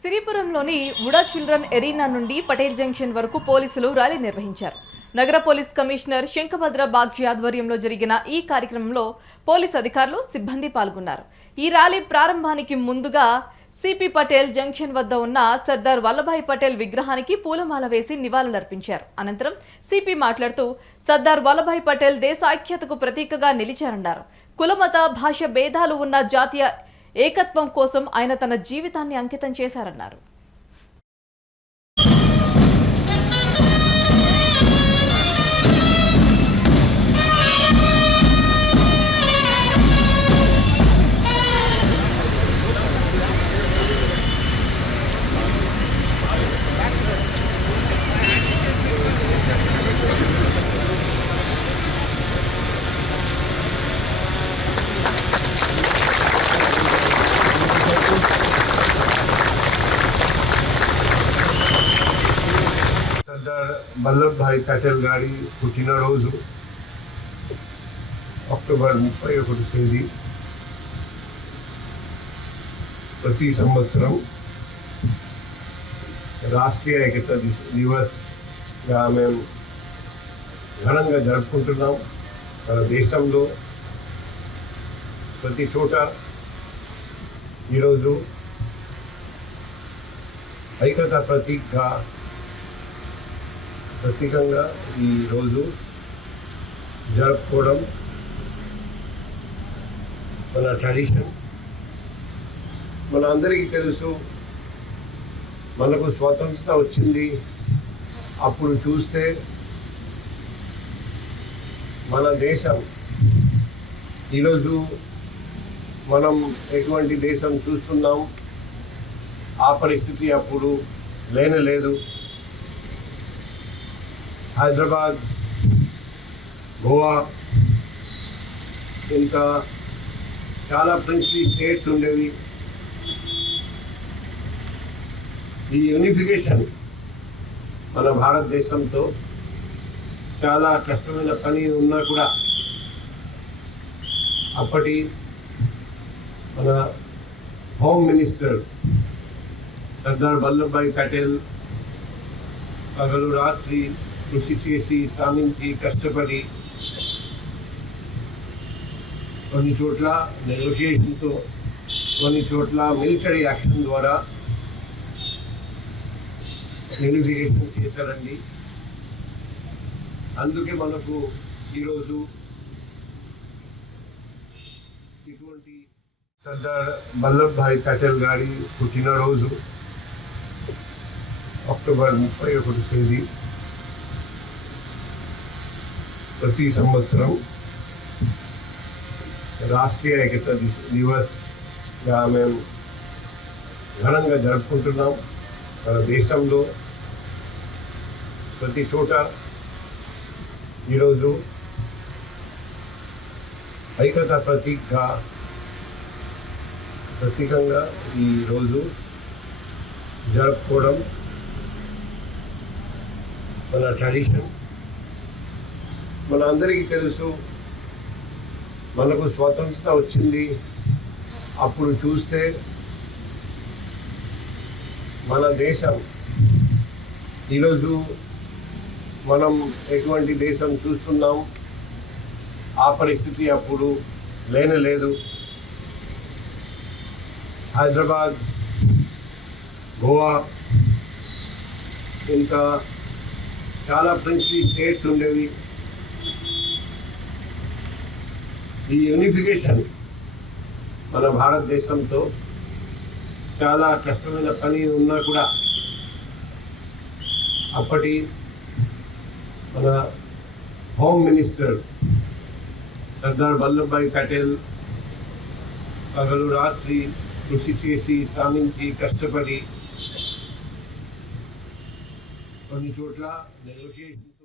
సిరిపురంలోని ఉడా children arena నుండి Patel junction వరకు పోలీసులు ర్యాలీ నిర్వహించారు. నగర పోలీస్ కమిషనర్ శంఖభద్ర బాగ్జీ ఆధ్వర్యంలో జరిగిన ఈ కార్యక్రమంలో పోలీస్ అధికారులు సిబ్బంది పాల్గొన్నారు. ఈ ర్యాలీ ప్రారంభానికి ముందుగా సిపి పటేల్ జంక్షన్ వద్ద ఉన్న సర్దార్ వల్లభాయ్ పటేల్ విగ్రహానికి పూలమాల వేసి నివాళులర్పించారు. అనంతరం సిపి మాట్లాడుతూ సర్దార్ వల్లభాయ్ పటేల్ దేశ ఐక్యతకు ప్రతీకగా నిలిచారన్నారు. కులమత భాష భేదాలు ఉన్న జాతీయ ఏకత్వం కోసం ఆయన తన జీవితాన్ని అంకితం చేశారన్నారు. సర్దార్ వల్లభాయ్ పటేల్ గారి పుట్టినరోజు అక్టోబర్ ముప్పై ఒకటి తేదీ ప్రతి సంవత్సరం రాష్ట్రీయ ఏకత దిస్- దివస్గా మేము ఘనంగా జరుపుకుంటున్నాం మన దేశంలో ప్రతి చోట ఈరోజు ఐకత ప్రతీకగా ప్రత్యేకంగా ఈరోజు జరుపుకోవడం మన ట్రెడిషన్ మన అందరికీ తెలుసు మనకు స్వాతంత్రత వచ్చింది. అప్పుడు చూస్తే మన దేశం ఈరోజు మనం ఎటువంటి దేశం చూస్తున్నాం ఆ పరిస్థితి అప్పుడు లేనే లేదు. హైదరాబాద్ గోవా ఇంకా చాలా ప్రిన్స్లీ స్టేట్స్ ఉండేవి ఈ యూనిఫికేషన్ మన భారతదేశంతో చాలా కష్టమైన పని ఉన్నా కూడా అప్పటి మన హోమ్ మినిస్టర్ సర్దార్ వల్లభాయ్ పటేల్ పగలు రాత్రి కృషి చేసి శ్రమించి కష్టపడి కొన్ని చోట్ల నెగోషియేషన్తో కొన్ని చోట్ల మిలిటరీ యాక్షన్ ద్వారా యూనిఫికేషన్ చేశారండి. అందుకే మనకు ఈరోజు ఇటువంటి సర్దార్ వల్లభాయ్ పటేల్ గారి పుట్టినరోజు అక్టోబర్ ముప్పై ఒకటి తేదీ. ప్రతి సంవత్సరం రాష్ట్రీయ ఏకత దివస్ దివస్గా మేము ఘనంగా జరుపుకుంటున్నాం. మన దేశంలో ప్రతి చోట ఈరోజు ఐకత ప్రతీకగా ప్రతీకంగా ఈరోజు జరుపుకోవడం మన ట్రెడిషన్ మన అందరికీ తెలుసు. మనకు స్వాతంత్రత వచ్చింది. అప్పుడు చూస్తే మన దేశం ఈరోజు మనం ఎటువంటి దేశం చూస్తున్నాం? ఆ పరిస్థితి అప్పుడు లేనే లేదు. హైదరాబాద్ గోవా ఇంకా చాలా ప్రిన్స్లీ స్టేట్స్ ఉండేవి. ఈ యూనిఫికేషన్ మన భారతదేశంతో చాలా కష్టమైన పని ఉన్నా కూడా అప్పటి మన హోమ్ మినిస్టర్ సర్దార్ వల్లభాయ్ పటేల్ పగలు రాత్రి కృషి చేసి శ్రమించి కష్టపడి కొన్ని చోట్ల నెగోషియేషన్